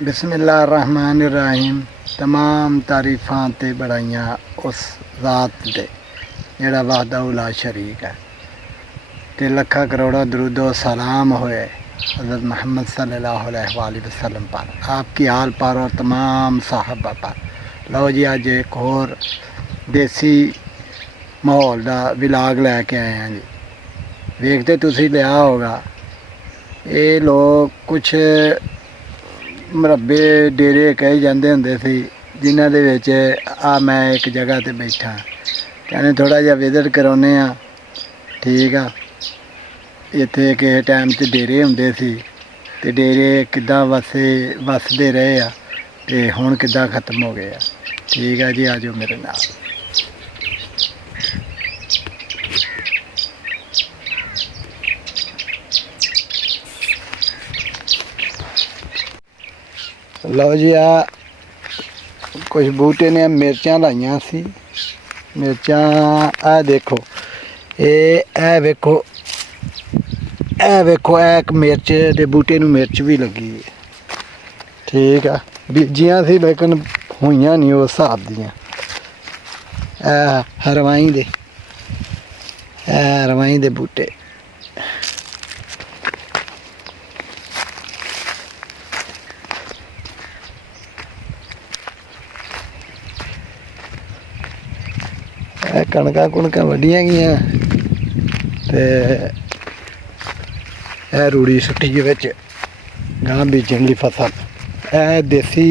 बिस्मिल्लाहिर्रहमानिर्रहीम। तमाम तारीफ़ां ते बड़ाइयां उस ज़ात दे जेड़ा वहदहू ला शरीक है, ते लखा करोड़ा दरूदो सलाम होए हज़रत मोहम्मद सल्लल्लाहु अलैहि वसल्लम पर, आपकी आल पर और तमाम साहबा पर। लो जी, अज एक होर देसी माहौल का विलाग लैके आए हैं जी। वेखते तुसी लिया होगा, ये लोग कुछ मरबे डेरे कहे जाते होंगे सी, जिन्हों के मैं एक जगह पर बैठा, कहने थोड़ा जहा विजिट करवाने। ठीक आ, इत्थे किसी टाइम से डेरे होंगे सी, ते डेरे किद्दां वसदे रहे आ, ते हुण किद्दां खत्म हो गए आ। ठीक है जी, आ जाओ मेरे नाल। लो जी, आ कुछ बूटे ने मिर्चां लाइया सी। मिर्चां आ देखो, ए वेखो, वेखो एक मिर्च के बूटे नूं मिर्च भी लगी है। ठीक है, बीजियां सी लेकिन होइयां नहीं उस हिसाब दियां। रवाई दे बूटे कणकां कुणकां वड्डियां गईयां, ते रूड़ी सुट्टी बिच गांह बीजण दी फसल। देसी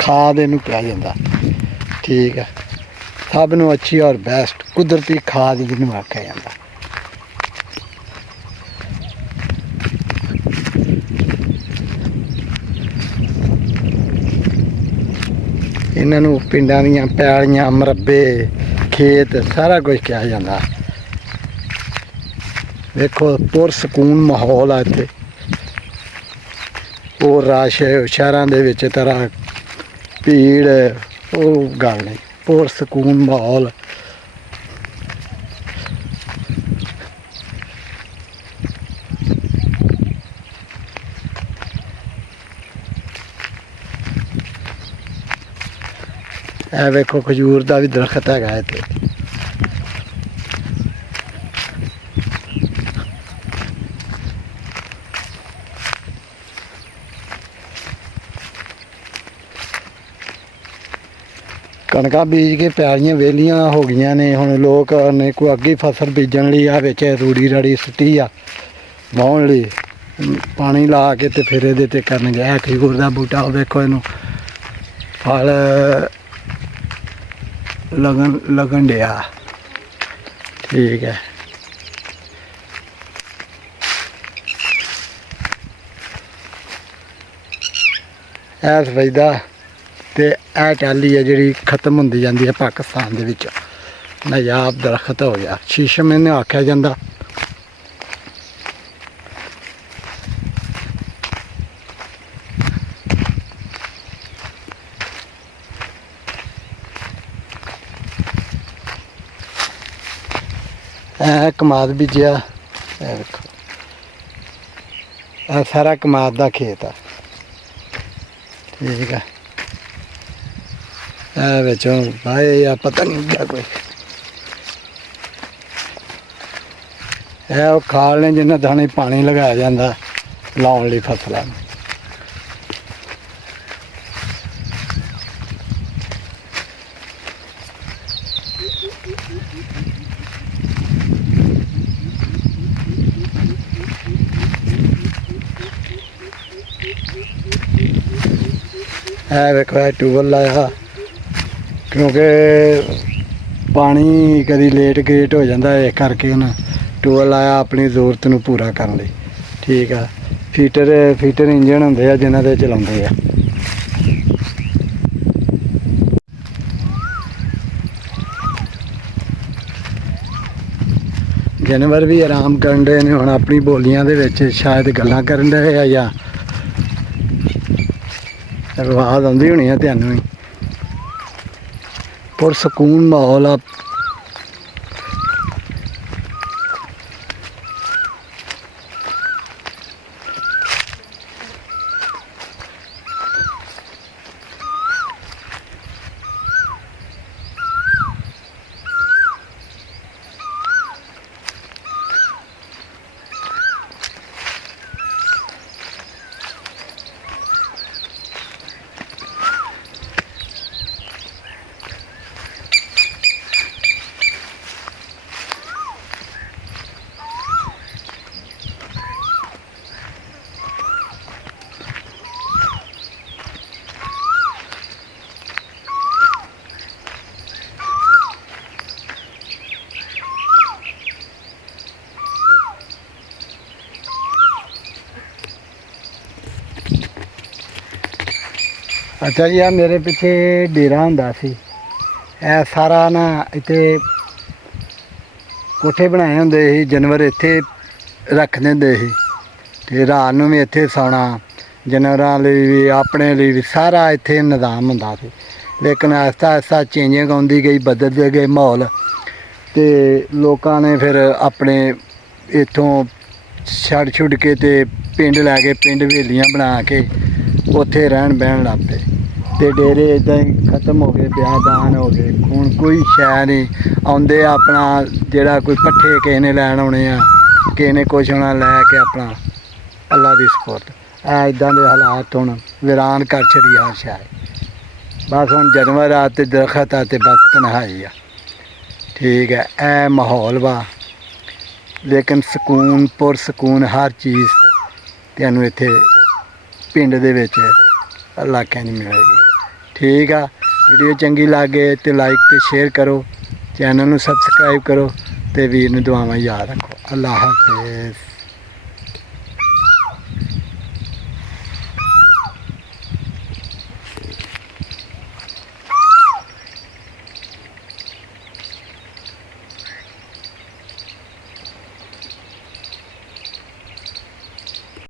खाद इनू पिया जाता। ठीक है, सब नू अच्छी और बेस्ट कुदरती खाद जिन्होंने आख्या जाता। इन्हों पिंडां दियां पैलियां, मरबे, खेत सारा कुछ कहा जाता। देखो पुरसकून माहौल है इत्थे, और रश शहरों के तरह भीड़ वो गल नहीं, पुरसकून माहौल। ए वेखो खजूर का भी दरख्त है इत्थे। कणकां बीज के पैलियां वेलियां हो गई ने, हुण लोग ने कोई अगे फसल बीजन लई आ विच रूड़ी राड़ी सुट्टी आ वाहण लई, पानी ला के ते फिर इहदे ते करनगे। है खजूर दा बूटा, वेखो इनू फल लगन डिया। ठीक है, सफेदा ते ए टाली है जी खत्म होंदी जाती है पाकिस्तान दे विच। नायाब दरख्त हो गया, शीशम इन्हें आख्या जाता। कमाद बीजिया, देखो सारा कमाद का खेत है। ठीक है, भाई पता नहीं क्या कोई है, वो खाल ने जिन्हें दाने पानी लगाया जाता लाने ली फसलों। है देखो ट्यूबवेल लाया, क्योंकि पानी कभी लेट गेट हो जाता है, इस करके ना ट्यूबवेल लाया अपनी जरूरत नूं पूरा करने लई। ठीक है, फीटर इंजन होंगे जिन्हों के चलाते हैं। जानवर भी आराम कर रहे हैं हुण अपनी बोलियां दे विच, शायद गल्लां करन रहे या ਆਵਾਜ਼ ਆਉਂਦੀ ਹੋਣੀ ਆ ਤੁਹਾਨੂੰ ਵੀ। ਪੁਰਸਕੂਨ ਮਾਹੌਲ ਆ। ਅੱਛਾ ਜੀ, ਆ ਮੇਰੇ ਪਿੱਛੇ ਡੇਰਾ ਹੁੰਦਾ ਸੀ। ਇਹ ਸਾਰਾ ਨਾ ਇੱਥੇ ਕੋਠੇ ਬਣਾਏ ਹੁੰਦੇ ਸੀ, ਜਾਨਵਰ ਇੱਥੇ ਰੱਖਦੇ ਹੁੰਦੇ ਸੀ ਅਤੇ ਰਾਤ ਨੂੰ ਵੀ ਇੱਥੇ ਸੌਣਾ। ਜਾਨਵਰਾਂ ਲਈ ਵੀ ਆਪਣੇ ਲਈ ਵੀ ਸਾਰਾ ਇੱਥੇ ਨਿਜ਼ਾਮ ਹੁੰਦਾ ਸੀ। ਲੇਕਿਨ ਆਹਿਸਤਾ ਆਹਿਸਤਾ ਚੇਂਜਿੰਗ ਆਉਂਦੀ ਗਈ, ਬਦਲਦੇ ਗਏ ਮਾਹੌਲ, ਅਤੇ ਲੋਕਾਂ ਨੇ ਫਿਰ ਆਪਣੇ ਇੱਥੋਂ ਛੱਡ ਛੁੱਡ ਕੇ ਅਤੇ ਪਿੰਡ ਲੈ ਕੇ ਪਿੰਡ ਹਵੇਲੀਆਂ ਬਣਾ ਕੇ ਉੱਥੇ ਰਹਿਣ ਬਹਿਣ ਲੱਗ ਪਏ। ਅਤੇ ਡੇਰੇ ਇੱਦਾਂ ਹੀ ਖਤਮ ਹੋ ਗਏ, ਬਿਆਦਾਨ ਹੋ ਗਏ। ਹੁਣ ਕੋਈ ਸ਼ੈ ਨਹੀਂ ਆਉਂਦੇ, ਆਪਣਾ ਜਿਹੜਾ ਕੋਈ ਪੱਠੇ ਕਿਸੇ ਨੇ ਲੈਣ ਆਉਣੇ ਆ, ਕਿਸੇ ਨੇ ਕੁਛ ਹੋਣਾ, ਲੈ ਕੇ ਆਪਣਾ ਅੱਲਾ ਦੀ ਸਪੁਰਦ। ਇਹ ਇੱਦਾਂ ਦੇ ਹਾਲਾਤ ਹੁਣ ਵੀਰਾਨ ਕਰ ਛੜੀ ਹਰ ਸ਼ੈ। ਬਸ ਹੁਣ ਜਾਨਵਰ ਆ ਅਤੇ ਦਰਖਤ ਆ ਅਤੇ ਬਸ ਤਨਹਾਈ ਆ। ਠੀਕ ਹੈ, ਇਹ ਮਾਹੌਲ ਵਾ। ਲੇਕਿਨ ਸਕੂਨ ਪੁਰਸਕੂਨ ਹਰ ਚੀਜ਼ ਤੁਹਾਨੂੰ ਇੱਥੇ ਪਿੰਡ ਦੇ ਵਿੱਚ ਇਲਾਕਿਆਂ 'ਚ ਮਿਲੇਗੀ। ਠੀਕ ਆ, ਵੀਡੀਓ ਚੰਗੀ ਲੱਗੇ ਤੇ ਲਾਈਕ ਤੇ ਸ਼ੇਅਰ ਕਰੋ, ਚੈਨਲ ਨੂੰ ਸਬਸਕ੍ਰਾਈਬ ਕਰੋ, ਤੇ ਵੀਰ ਨੂੰ ਦੁਆਵਾਂ ਯਾਦ ਰੱਖੋ। ਅੱਲਾ ਹਾਫਿਜ਼।